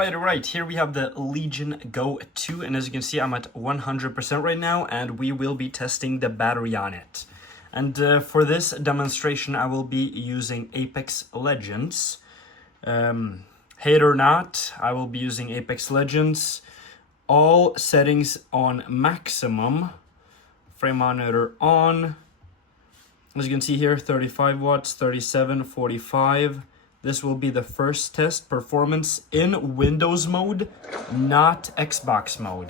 Alright, here we have the Legion Go 2, and as you can see, I'm at 100% right now, and we will be testing the battery on it. And for this demonstration, I will be using Apex Legends. Hate or not, I will be using Apex Legends. All settings on maximum. Frame monitor on. As you can see here, 35 watts, 37, 45. This will be the first test. Performance in Windows mode, not Xbox mode.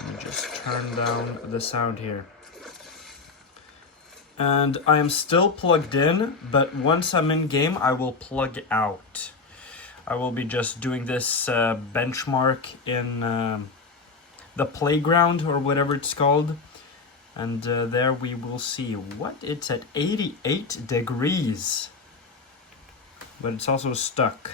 Let me just turn down the sound here. And I am still plugged in, but once I'm in game, I will plug out. I will be just doing this benchmark in the playground or whatever it's called. And there we will see what it's at 88 degrees. But it's also stuck.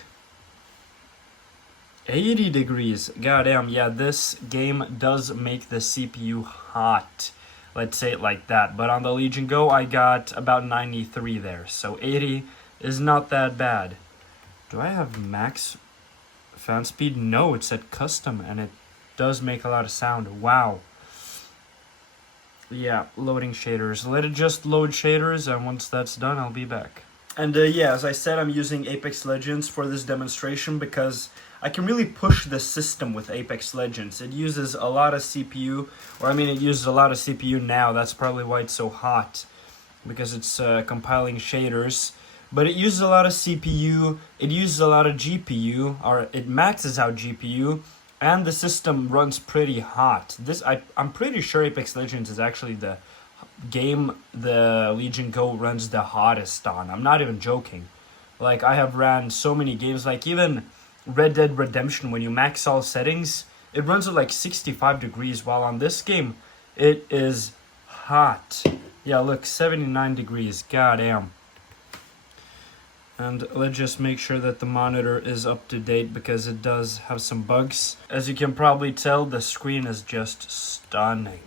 80 degrees. Goddamn, yeah, this game does make the CPU hot. Let's say it like that. But on the Legion Go, I got about 93 there. So 80 is not that bad. Do I have max fan speed? No, it's at custom, and it does make a lot of sound. Wow. Yeah, loading shaders. Let it just load shaders, and once that's done, I'll be back. And yeah, as I said, I'm using Apex Legends for this demonstration because I can really push the system with Apex Legends. It uses a lot of CPU, or I mean it uses a lot of CPU now. That's probably why it's so hot, because it's compiling shaders. But it uses a lot of CPU, it uses a lot of GPU, or it maxes out GPU, and the system runs pretty hot. I'm pretty sure Apex Legends is actually the game the Legion Go runs the hottest on. I'm not even joking. Like, I have ran so many games, like even Red Dead Redemption, when you max all settings, it runs at like 65 degrees, while on this game, it is hot. Yeah, look, 79 degrees, goddamn. And let's just make sure that the monitor is up to date because it does have some bugs. As you can probably tell, the screen is just stunning.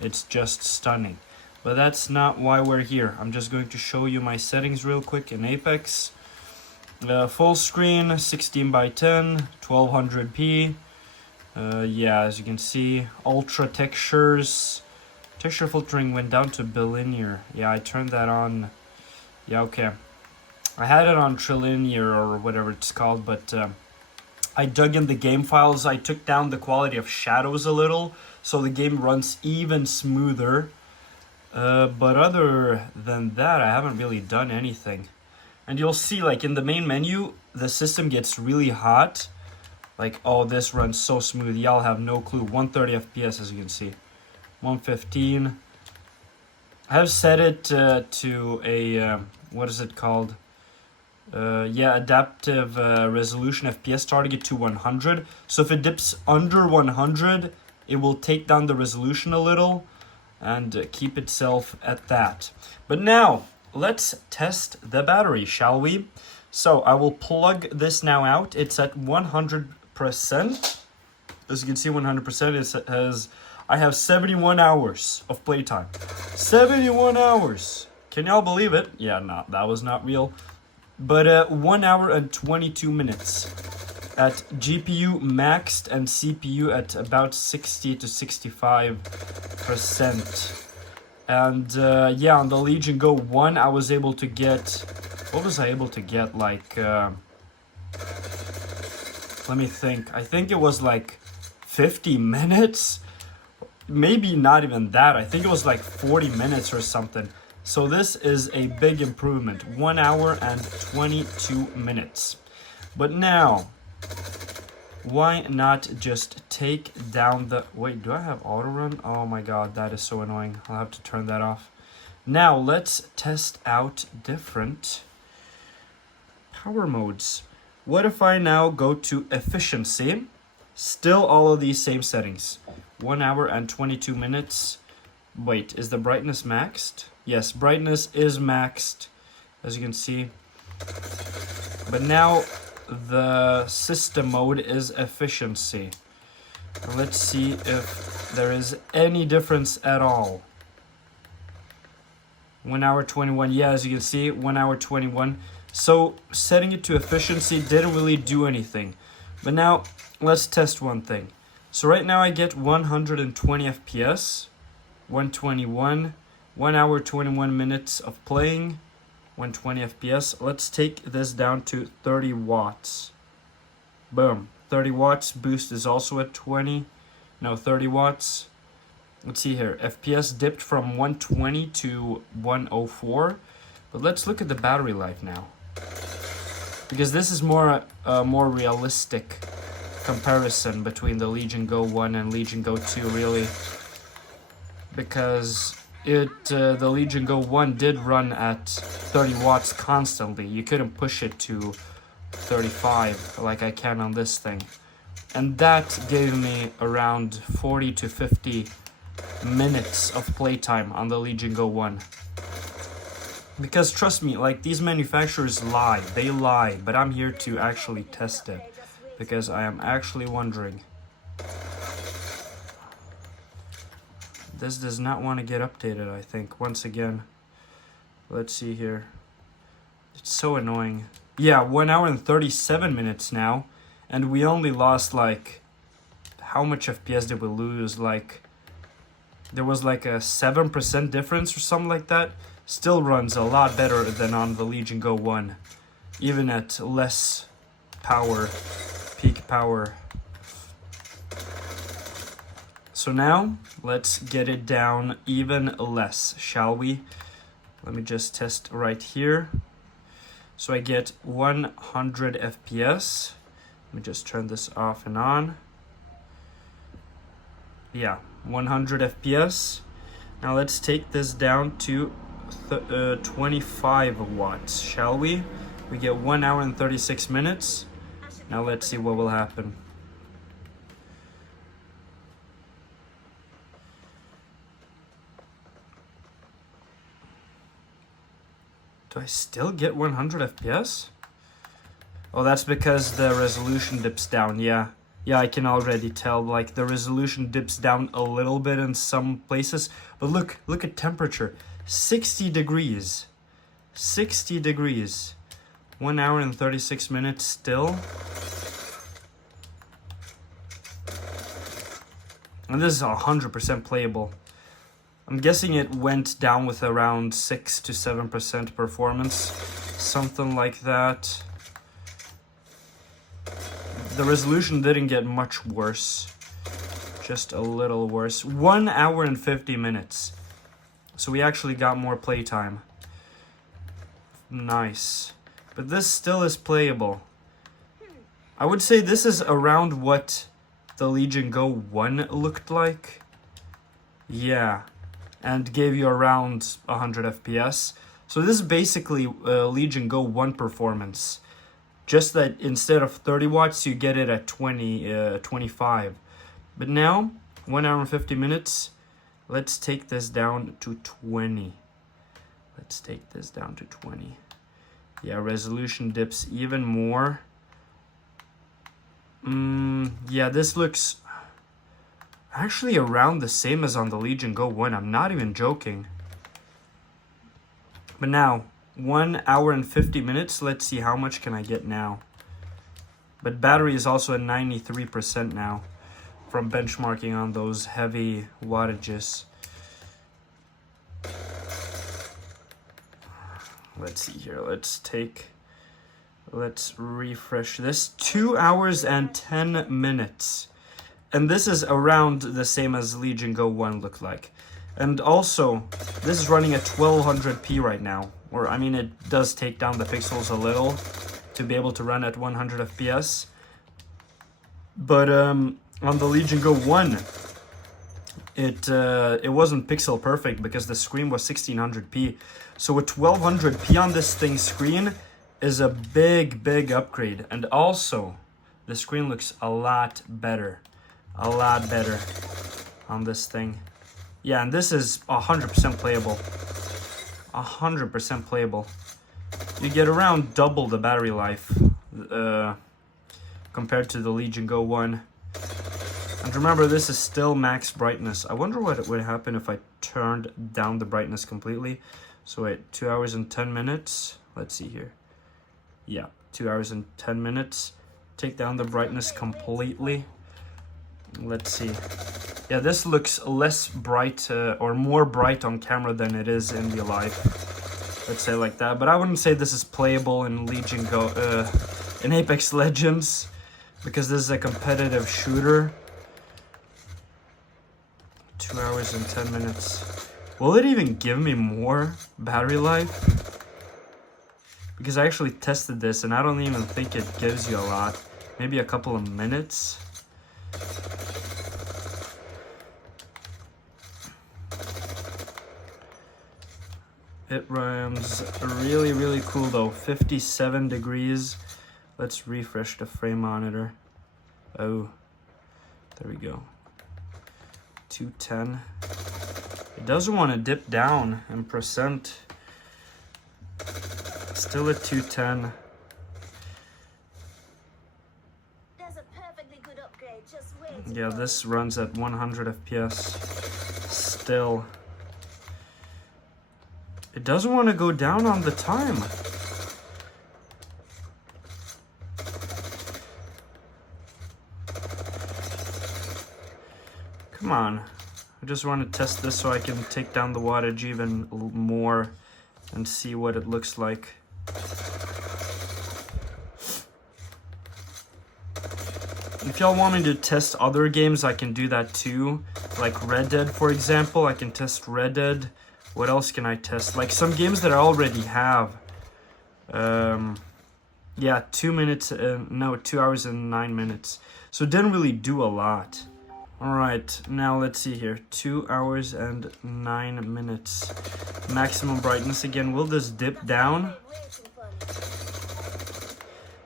It's just stunning. But that's not why we're here. I'm just going to show you my settings real quick in Apex. Full screen, 16 by 10, 1200p. Yeah, as you can see, ultra textures. Texture filtering went down to bilinear. Yeah, I turned that on. Yeah, okay. I had it on trilinear or whatever it's called, but I dug in the game files. I took down the quality of shadows a little, so the game runs even smoother. But other than that, I haven't really done anything. And you'll see, like, in the main menu, the system gets really hot. Like, oh, this runs so smooth. Y'all have no clue. 130 FPS, as you can see. 115. I have set it to a, what is it called? Yeah, adaptive resolution FPS target to 100. So if it dips under 100, it will take down the resolution a little and keep itself at that. But now, let's test the battery, shall we? So I will plug this now out. It's at 100%. As you can see, 100% I have 71 hours of playtime. 71 hours! Can y'all believe it? Yeah, no, that was not real. But 1 hour and 22 minutes. At GPU maxed and CPU at about 60 to 65%. And yeah, on the Legion Go 1, I was able to get... What was I able to get? Like... let me think. I think it was like 50 minutes? Maybe not even that. I think it was like 40 minutes or something. So this is a big improvement. 1 hour and 22 minutes. But now... Why not just take down the... Wait, do I have auto run? Oh my god, that is so annoying. I'll have to turn that off. Now, let's test out different power modes. What if I now go to efficiency? Still all of these same settings. 1 hour and 22 minutes. Wait, is the brightness maxed? Yes, brightness is maxed, as you can see. But now... the system mode is efficiency. Let's see if there is any difference at all. 1 hour 21. Yeah, as you can see, 1 hour 21. So setting it to efficiency didn't really do anything. But now, let's test one thing. So right now I get 120 FPS, 121, 1 hour 21 minutes of playing, 120 FPS. Let's take this down to 30 watts. Boom. 30 watts. Boost is also at 30 watts. Let's see here. FPS dipped from 120 to 104. But let's look at the battery life now, because this is more realistic comparison between the Legion Go 1 and Legion Go 2, really, because the Legion Go 1 did run at 30 watts constantly. You couldn't push it to 35 like I can on this thing, and that gave me around 40 to 50 minutes of playtime on the Legion Go 1. Because trust me, like, these manufacturers lie, they lie, but I'm here to actually test it, because I am actually wondering. This does not want to get updated, I think, once again. Let's see here. It's so annoying. Yeah, 1 hour and 37 minutes now, and we only lost, like, how much FPS did we lose? Like, there was like a 7% difference or something like that. Still runs a lot better than on the Legion Go 1, even at less power, peak power. So now, let's get it down even less, shall we? Let me just test right here. So I get 100 FPS. Let me just turn this off and on. Yeah, 100 FPS. Now let's take this down to 25 watts, shall we? We get 1 hour and 36 minutes. Now let's see what will happen. Do I still get 100 FPS? Oh, that's because the resolution dips down. Yeah, I can already tell, like, the resolution dips down a little bit in some places. But look at temperature. 60 degrees. 60 degrees. 1 hour and 36 minutes still. And this is 100% playable. I'm guessing it went down with around 6 to 7% performance. Something like that. The resolution didn't get much worse. Just a little worse. 1 hour and 50 minutes. So we actually got more playtime. Nice. But this still is playable. I would say this is around what the Legion Go 1 looked like. Yeah. And gave you around 100 FPS. So this is basically Legion Go 1 performance. Just that instead of 30 watts, you get it at 25. But now, 1 hour and 50 minutes. Let's take this down to 20. Let's take this down to 20. Yeah, resolution dips even more. Yeah, this looks actually around the same as on the Legion Go 1. I'm not even joking. But now, 1 hour and 50 minutes. Let's see, how much can I get now? But battery is also at 93% now, from benchmarking on those heavy wattages. Let's see here. Let's refresh this. 2 hours and 10 minutes. And this is around the same as Legion Go 1 looked like. And also, this is running at 1200p right now. Or, I mean, it does take down the pixels a little to be able to run at 100 FPS. But on the Legion Go 1, it wasn't pixel perfect because the screen was 1600p. So with 1200p on this thing's screen is a big upgrade. And also, the screen looks a lot better. A lot better on this thing. Yeah, and this is 100% playable. 100% playable. You get around double the battery life compared to the Legion Go 1. And remember, this is still max brightness. I wonder what would happen if I turned down the brightness completely. So wait, 2 hours and 10 minutes. Let's see here. Yeah, 2 hours and 10 minutes. take down the brightness completely. Let's see. Yeah, this looks less bright or more bright on camera than it is in real life. Let's say like that. But I wouldn't say this is playable in Legion Go, in Apex Legends, because this is a competitive shooter. 2 hours and 10 minutes. Will it even give me more battery life? Because I actually tested this and I don't even think it gives you a lot. Maybe a couple of minutes. It runs really, really cool though. 57 degrees. Let's refresh the frame monitor. Oh, there we go. 210. It doesn't want to dip down in percent. Still at 210. Yeah, this runs at 100 FPS. Still. It doesn't want to go down on the time. Come on. I just want to test this so I can take down the wattage even more and see what it looks like. If y'all want me to test other games, I can do that too. Like Red Dead, for example. I can test Red Dead. What else can I test? Like some games that I already have. Yeah, 2 minutes, no, 2 hours and 9 minutes. So it didn't really do a lot. Alright, now let's see here. 2 hours and 9 minutes. Maximum brightness again. Will this dip down?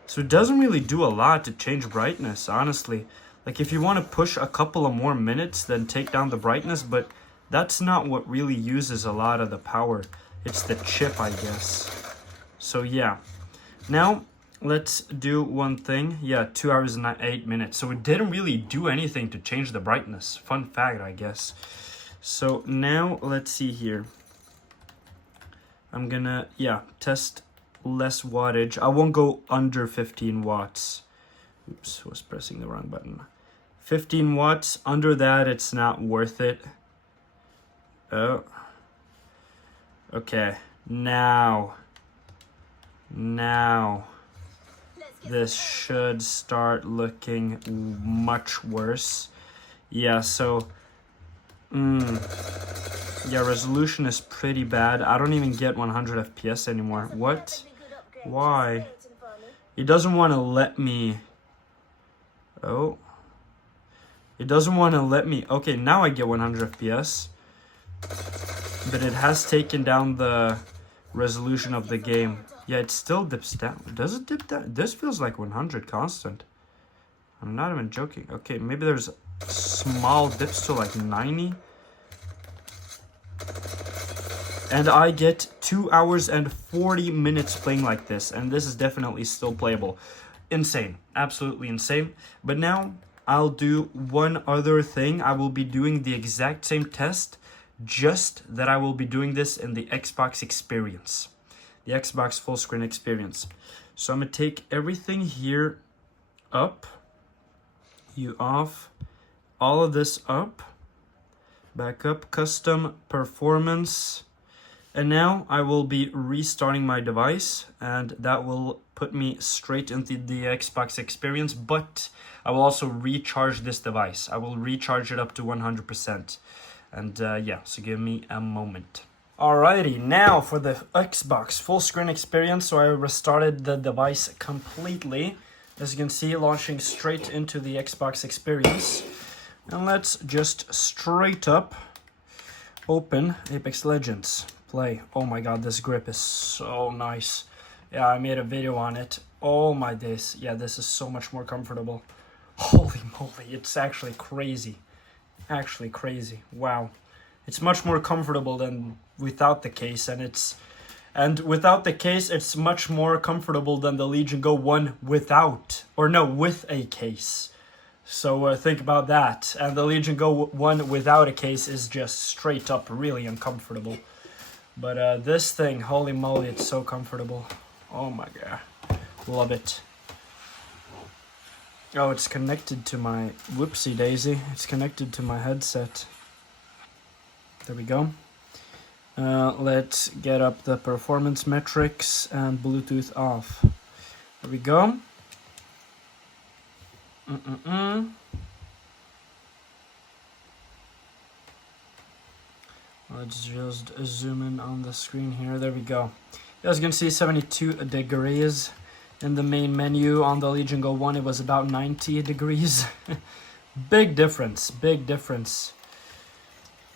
So it doesn't really do a lot to change brightness, honestly. Like if you want to push a couple of more minutes, then take down the brightness, but that's not what really uses a lot of the power. It's the chip, I guess. So yeah. Now, let's do one thing. Yeah, 2 hours and 8 minutes. So it didn't really do anything to change the brightness. Fun fact, I guess. So now, let's see here. I'm gonna, yeah, test less wattage. I won't go under 15 watts. Oops, I was pressing the wrong button. 15 watts. Under that, it's not worth it. Oh. Okay. Now. This should start looking much worse. Yeah, so... yeah, resolution is pretty bad. I don't even get 100 FPS anymore. What? Why? It doesn't want to let me... Oh. It doesn't want to let me... Okay, now I get 100 FPS. But it has taken down the resolution of the game. Yeah, it still dips down. Does it dip down? This feels like 100 constant. I'm not even joking. Okay, maybe there's small dips to like 90. And I get 2 hours and 40 minutes playing like this. And this is definitely still playable. Insane. Absolutely insane. But now I'll do one other thing. I will be doing the exact same test. Just that I will be doing this in the Xbox experience. The Xbox full screen experience. So I'm going to take everything here up. You off. All of this up. Back up. Custom performance. And now I will be restarting my device. And that will put me straight into the Xbox experience. But I will also recharge this device. I will recharge it up to 100%. And yeah, so give me a moment. Alrighty, now for the Xbox full screen experience. So I restarted the device completely. As you can see, launching straight into the Xbox experience. And let's just straight up open Apex Legends. Play. Oh my god, this grip is so nice. Yeah, I made a video on it. Oh my days. Yeah, this is so much more comfortable. Holy moly, it's actually crazy. Actually crazy. Wow. It's much more comfortable than without the case, and without the case it's much more comfortable than the Legion Go 1 without, or no, with a case. So think about that. And the Legion Go 1 without a case is just straight up really uncomfortable. But this thing, holy moly, it's so comfortable. Oh my god. Love it. Oh, it's connected to my, whoopsie daisy, it's connected to my headset. There we go. Let's get up the performance metrics and Bluetooth off. There we go. Let's just zoom in on the screen here. There we go. You guys can see 72 degrees. In the main menu on the Legion Go 1, it was about 90 degrees. Big difference, big difference.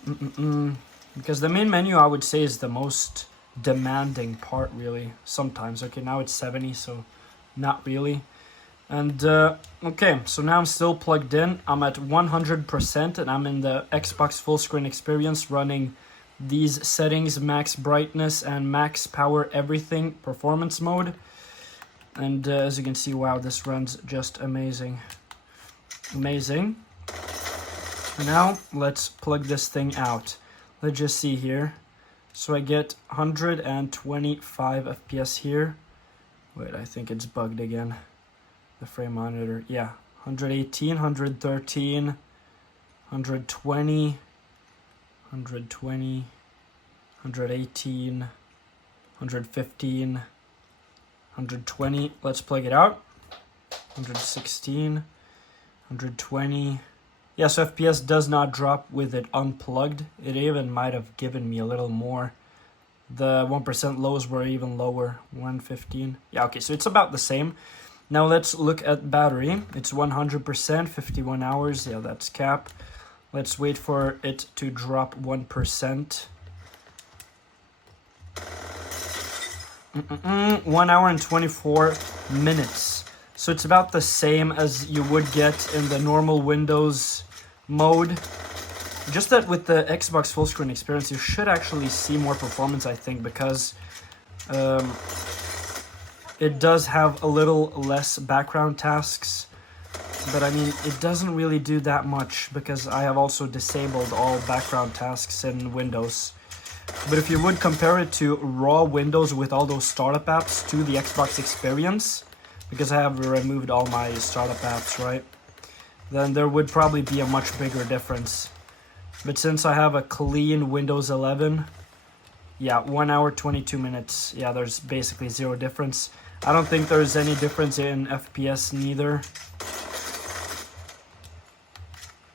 Because the main menu, I would say, is the most demanding part, really, sometimes. Okay, now it's 70, so not really. And, okay, so now I'm still plugged in. I'm at 100%, and I'm in the Xbox full screen experience running these settings, max brightness and max power everything, performance mode. And as you can see, wow, this runs just amazing. Amazing. Now, let's plug this thing out. Let's just see here. So I get 125 FPS here. Wait, I think it's bugged again. The frame monitor. Yeah, 118, 113, 120, 120, 118, 115, 120. Let's plug it out. 116, 120. Yeah, so FPS does not drop with it unplugged. It even might have given me a little more. The 1% lows were even lower. 115. Yeah, okay, so it's about the same. Now let's look at battery. It's 100%, 51 hours. Yeah, that's cap. Let's wait for it to drop 1%. 1 hour and 24 minutes. So it's about the same as you would get in the normal Windows mode. Just that with the Xbox full screen experience, you should actually see more performance, I think, because it does have a little less background tasks. But I mean, it doesn't really do that much because I have also disabled all background tasks in Windows. But if you would compare it to raw Windows with all those startup apps to the Xbox experience, because I have removed all my startup apps, right? Then there would probably be a much bigger difference. But since I have a clean Windows 11, yeah, 1 hour, 22 minutes. Yeah, there's basically zero difference. I don't think there's any difference in FPS neither.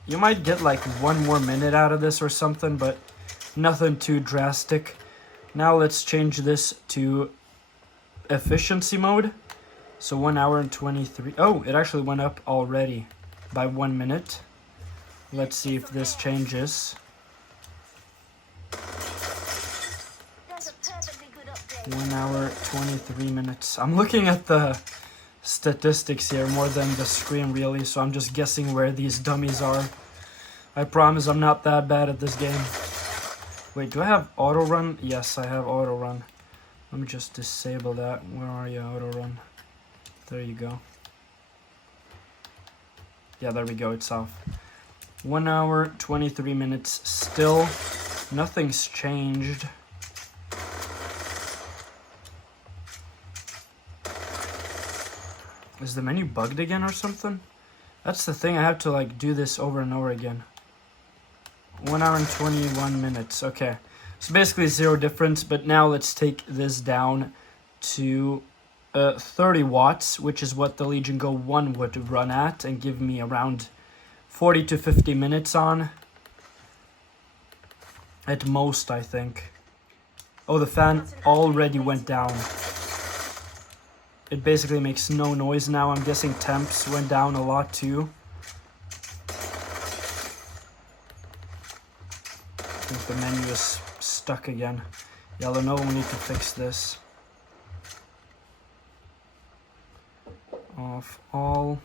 You might get like 1 more minute out of this or something, but nothing too drastic. Now let's change this to efficiency mode. So 1 hour and 23. Oh, it actually went up already by 1 minute. Let's see if this changes. 1 hour, 23 minutes. I'm looking at the statistics here more than the screen, really, so I'm just guessing where these dummies are. I promise I'm not that bad at this game. Wait, do I have auto run? Yes, I have auto run. Let me just disable that. Where are you, auto run? There you go. Yeah, there we go, it's off. 1 hour, 23 minutes still. Nothing's changed. Is the menu bugged again or something? That's the thing, I have to like do this over and over again. 1 hour and 21 minutes, okay. So basically zero difference, but now let's take this down to 30 watts, which is what the Legion Go 1 would run at and give me around 40 to 50 minutes on. At most, I think. Oh, the fan already went down. It basically makes no noise now. I'm guessing temps went down a lot too. I think the menu is stuck again. Yeah, Lenovo, we need to fix this. Off all.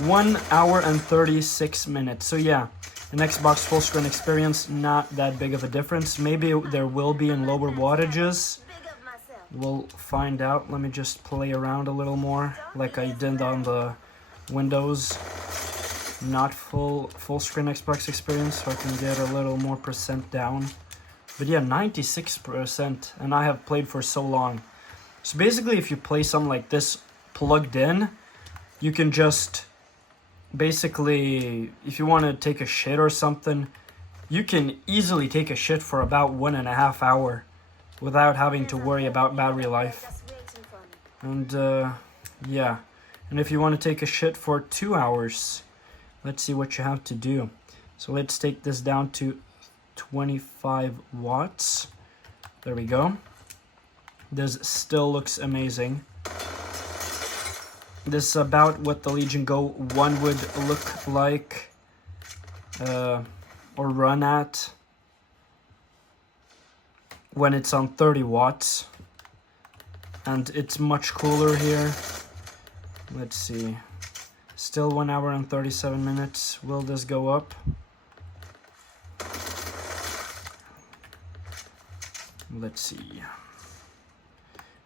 1 hour and 36 minutes. So yeah, an Xbox full screen experience, not that big of a difference. Maybe there will be in lower wattages. We'll find out. Let me just play around a little more like I did on the Windows not full screen Xbox experience, so I can get a little more percent down. But yeah, 96%, and I have played for so long. So basically, if you play something like this plugged in, you can just basically, if you want to take a shit or something, you can easily take a shit for about 1.5 hours without having to worry about battery life. And yeah, and if you want to take a shit for 2 hours, let's see what you have to do. So let's take this down to 25 watts. There we go. This still looks amazing. This is about what the Legion Go 1 would look like, or run at, when it's on 30 watts. And it's much cooler here. Let's see. Still 1 hour and 37 minutes. Will this go up? Let's see.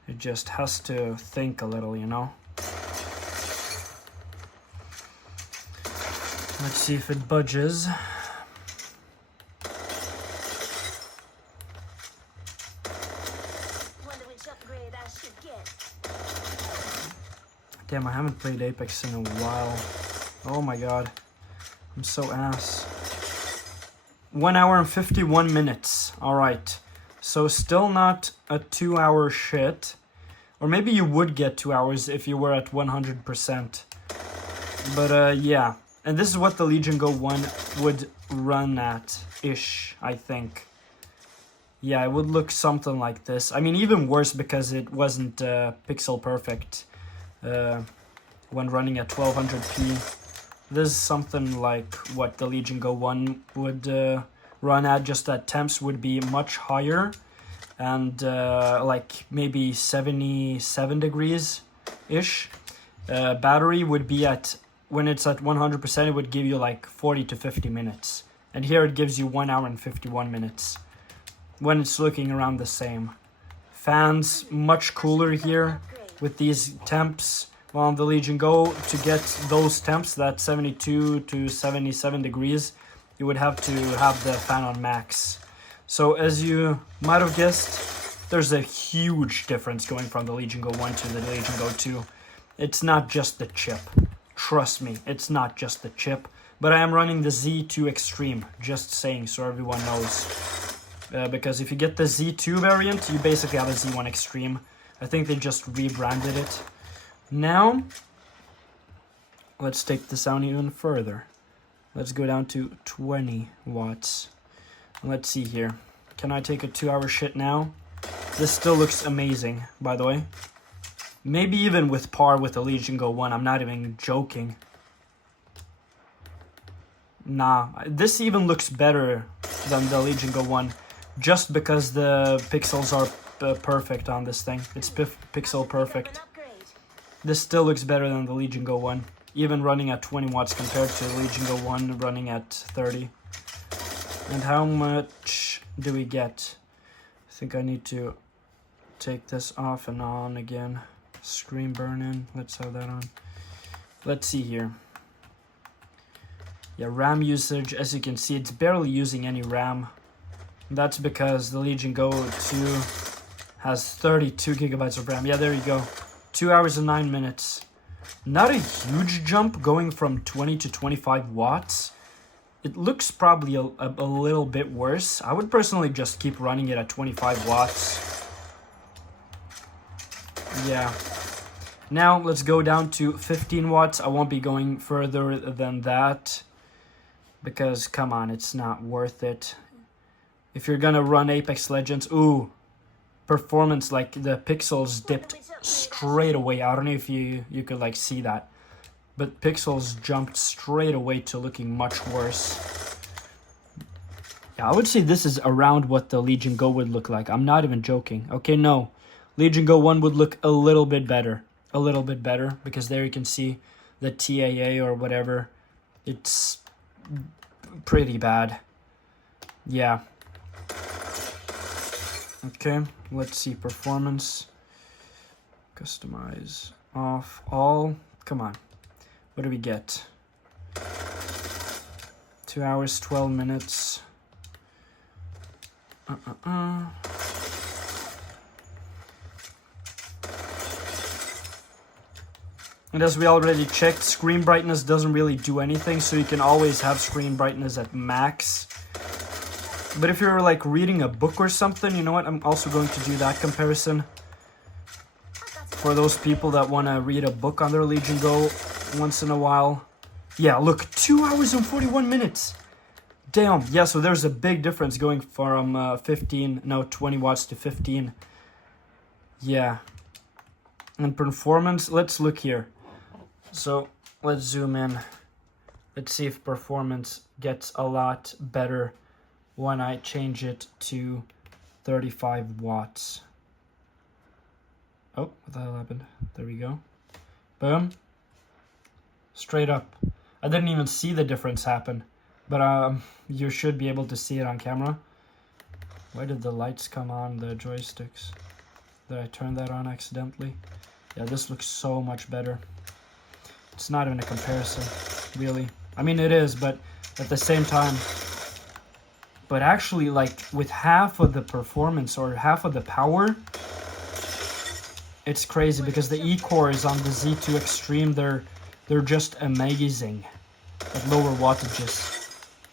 It just has to think a little, you know? Let's see if it budges. Wonder which upgrade I should get. Damn, I haven't played Apex in a while. Oh my god. I'm so ass. 1 hour and 51 minutes. Alright. So still not a 2 hour shit. Or maybe you would get 2 hours if you were at 100%. But yeah. And this is what the Legion Go 1 would run at-ish, I think. Yeah, it would look something like this. I mean, even worse because it wasn't pixel perfect when running at 1200p. This is something like what the Legion Go 1 would run at, just that temps would be much higher. And like maybe 77 degrees-ish. Battery would be at... When it's at 100%, it would give you like 40 to 50 minutes. And here it gives you 1 hour and 51 minutes. When it's looking around the same. Fans, much cooler here with these temps. Well, on the Legion Go, to get those temps, that 72 to 77 degrees, you would have to have the fan on max. So as you might have guessed, there's a huge difference going from the Legion Go 1 to the Legion Go 2. It's not just the chip. Trust me, it's not just the chip. But I am running the Z2 Extreme, just saying so everyone knows. Because if you get the Z2 variant, you basically have a Z1 Extreme. I think they just rebranded it. Now, let's take this down even further. Let's go down to 20 watts. Let's see here. Can I take a 2 hour shit now? This still looks amazing, by the way. Maybe even with par with the Legion Go 1. I'm not even joking. Nah, this even looks better than the Legion Go 1. Just because the pixels are perfect on this thing. It's pixel perfect. This still looks better than the Legion Go 1. Even running at 20 watts compared to the Legion Go 1 running at 30. And how much do we get? I think I need to take this off and on again. Screen burn-in. Let's have that on. Let's see here. Yeah, RAM usage. As you can see, it's barely using any RAM. That's because the Legion Go 2 has 32 gigabytes of RAM. Yeah, there you go. 2 hours and 9 minutes. Not a huge jump going from 20 to 25 watts. It looks probably a little bit worse. I would personally just keep running it at 25 watts. Yeah. Now let's go down to 15 watts. I won't be going further than that. Because, come on, it's not worth it. If you're gonna run Apex Legends, ooh. Performance, like the pixels dipped straight away. I don't know if you could like see that. But pixels jumped straight away to looking much worse. Yeah, I would say this is around what the Legion Go would look like. I'm not even joking. Okay, no. Legion Go 1 would look a little bit better. A little bit better. Because there you can see the TAA or whatever. It's pretty bad. Yeah. Okay, let's see. Performance. Customize. Off. All. Come on. What do we get? 2 hours, 12 minutes. And as we already checked, screen brightness doesn't really do anything, so you can always have screen brightness at max. But if you're like reading a book or something, you know what? I'm also going to do that comparison. For those people that want to read a book on their Legion Go once in a while. Yeah, look, 2 hours and 41 minutes. Damn. Yeah, so there's a big difference going from 20 watts to 15. Yeah. And performance, let's look here. So let's zoom in. Let's see if performance gets a lot better when I change it to 35 watts. Oh, what the hell happened? There we go. Boom. Straight up. I didn't even see the difference happen. But you should be able to see it on camera. Why did the lights come on the joysticks? Did I turn that on accidentally? Yeah, this looks so much better. It's not even a comparison, really. I mean, it is, but at the same time. But actually, like, with half of the performance or half of the power, it's crazy because the E-cores on the Z2 Extreme, they're just amazing at lower wattages.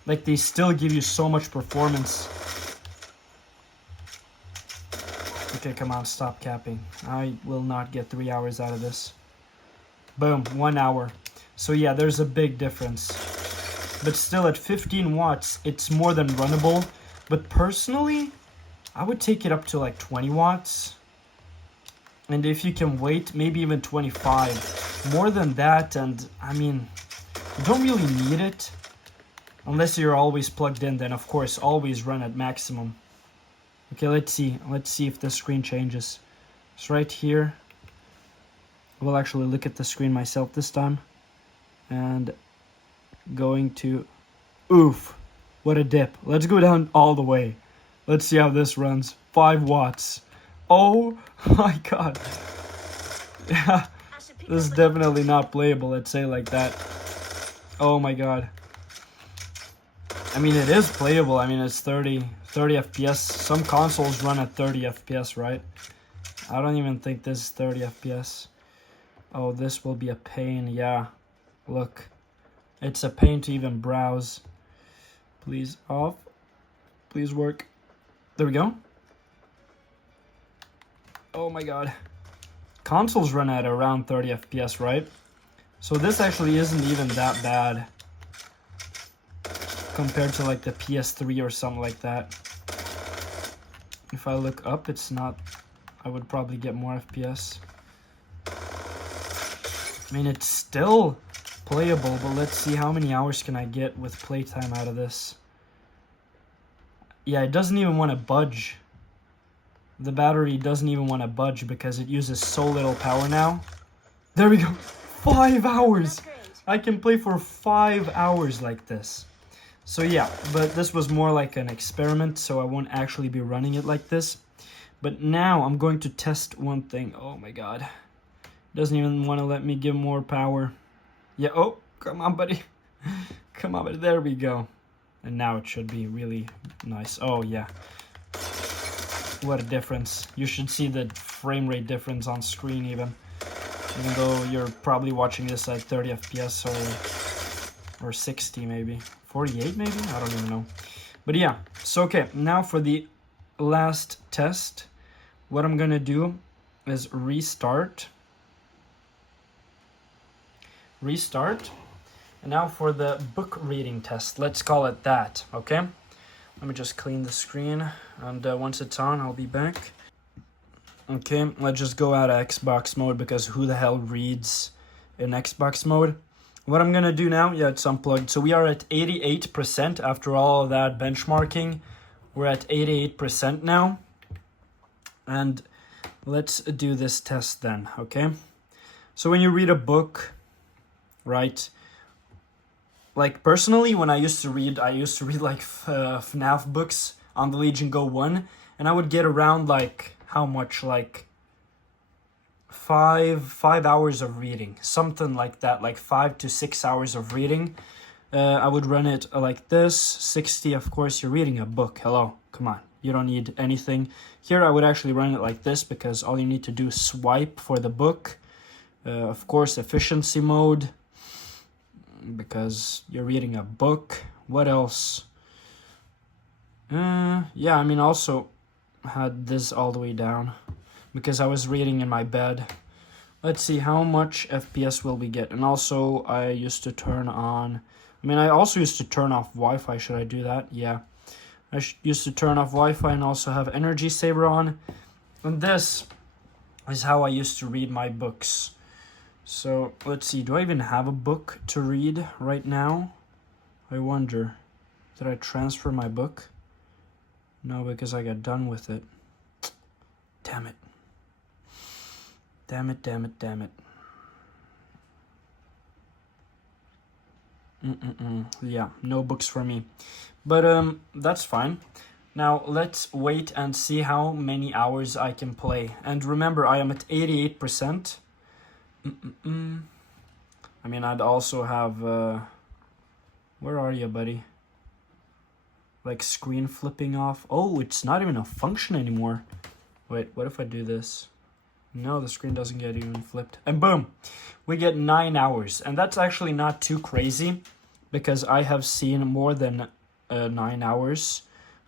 Like, they still give you so much performance. Okay, come on, stop capping. I will not get 3 hours out of this. Boom, 1 hour. So yeah, there's a big difference. But still, at 15 watts, it's more than runnable. But personally, I would take it up to like 20 watts. And if you can wait, maybe even 25. More than that, and I mean, you don't really need it. Unless you're always plugged in, then of course, always run at maximum. Okay, let's see. Let's see if the screen changes. It's right here. We'll actually look at the screen myself this time. And going to... Oof. What a dip. Let's go down all the way. Let's see how this runs. 5 watts. Oh my god. Yeah. This is definitely not playable, let's say like that. Oh my god. I mean, it is playable. I mean, it's 30 FPS. Some consoles run at 30 FPS, right? I don't even think this is 30 FPS. Oh, this will be a pain. Yeah. Look. It's a pain to even browse. Please off. Please work. There we go. Oh my god. Consoles run at around 30 FPS, right? So this actually isn't even that bad compared to like the PS3 or something like that. If I look up, it's not... I would probably get more FPS. I mean, it's still playable, but let's see how many hours can I get with playtime out of this. Yeah, it doesn't even want to budge. The battery doesn't even want to budge because it uses so little power now. There we go. 5 hours. I can play for 5 hours like this. So yeah, but this was more like an experiment, so I won't actually be running it like this. But now I'm going to test one thing. Oh my god. Doesn't even want to let me give more power. Yeah, oh, come on, buddy. Come on, buddy. There we go. And now it should be really nice. Oh, yeah. What a difference. You should see the frame rate difference on screen even. Even though you're probably watching this at 30 FPS or 60 maybe. 48 maybe? I don't even know. But yeah, so okay, now for the last test, what I'm gonna do is restart. And now for the book reading test, let's call it that, okay? Let me just clean the screen, and once it's on, I'll be back. Okay, let's just go out of Xbox mode, because who the hell reads in Xbox mode? What I'm gonna do now, yeah, it's unplugged. So we are at 88% after all of that benchmarking. We're at 88% now. And let's do this test then, okay? So when you read a book, right? Like personally, when I used to read like FNAF books on the Legion Go 1, and I would get around like, how much, like five hours of reading, something like that, like 5 to 6 hours of reading. I would run it like this, 60, of course, you're reading a book, hello, come on, you don't need anything. Here I would actually run it like this, because all you need to do is swipe for the book, Of course, efficiency mode, because you're reading a book. What else? Yeah, I mean, also had this all the way down because I was reading in my bed. Let's see, how much FPS will we get? And also, I used to turn on... I mean, I also used to turn off Wi-Fi. Should I do that? Yeah. I used to turn off Wi-Fi and also have energy saver on. And this is how I used to read my books. So, let's see. Do I even have a book to read right now? I wonder. Did I transfer my book? No, because I got done with it. Damn it. Damn it, damn it, damn it. Yeah, no books for me. But that's fine. Now let's wait and see how many hours I can play. And remember, I am at 88%. I mean, I'd also have... where are you, buddy? Like screen flipping off. Oh, it's not even a function anymore. Wait, what if I do this? No, the screen doesn't get even flipped. And boom, we get 9 hours. And that's actually not too crazy because I have seen more than 9 hours.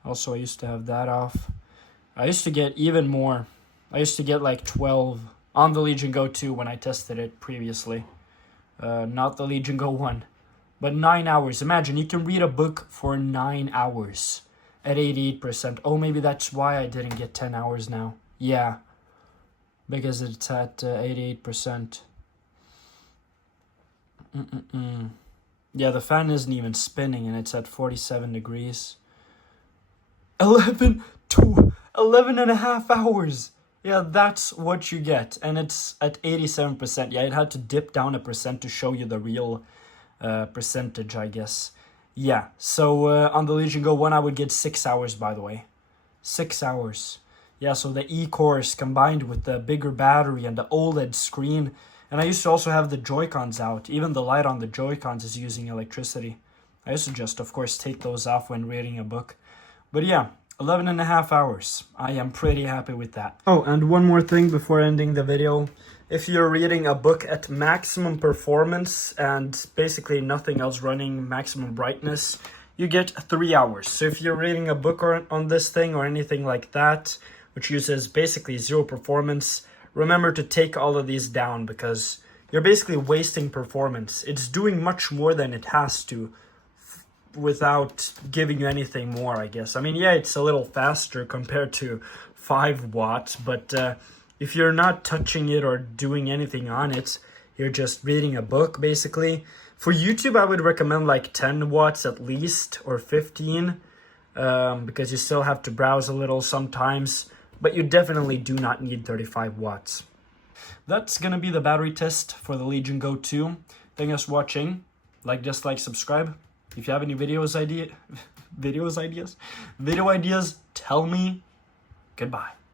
Also, I used to have that off. I used to get even more. I used to get like 12 on the Legion Go 2 when I tested it previously. Not the Legion Go 1. But 9 hours. Imagine, you can read a book for 9 hours at 88%. Oh, maybe that's why I didn't get 10 hours now. Yeah. Because it's at 88%. Yeah, the fan isn't even spinning and it's at 47 degrees. 11 and a half hours. Yeah, that's what you get. And it's at 87%. Yeah, it had to dip down a percent to show you the real percentage, I guess. Yeah, so on the Legion Go 1, I would get 6 hours, by the way. 6 hours. Yeah, so the E-cores combined with the bigger battery and the OLED screen. And I used to also have the Joy-Cons out. Even the light on the Joy-Cons is using electricity. I used to just, of course, take those off when reading a book. But yeah, 11 and a half hours. I am pretty happy with that. Oh, and one more thing before ending the video. If you're reading a book at maximum performance and basically nothing else running maximum brightness, you get 3 hours. So if you're reading a book on this thing or anything like that, which uses basically 0 performance, remember to take all of these down because you're basically wasting performance. It's doing much more than it has to without giving you anything more, I guess. I mean, yeah, it's a little faster compared to 5 watts, but if you're not touching it or doing anything on it, you're just reading a book, basically. For YouTube, I would recommend like 10 watts at least, or 15, because you still have to browse a little sometimes. But you definitely do not need 35 watts. That's gonna be the battery test for the Legion Go 2. Thanks for watching. Like, dislike, subscribe. If you have any video ideas, tell me. Goodbye.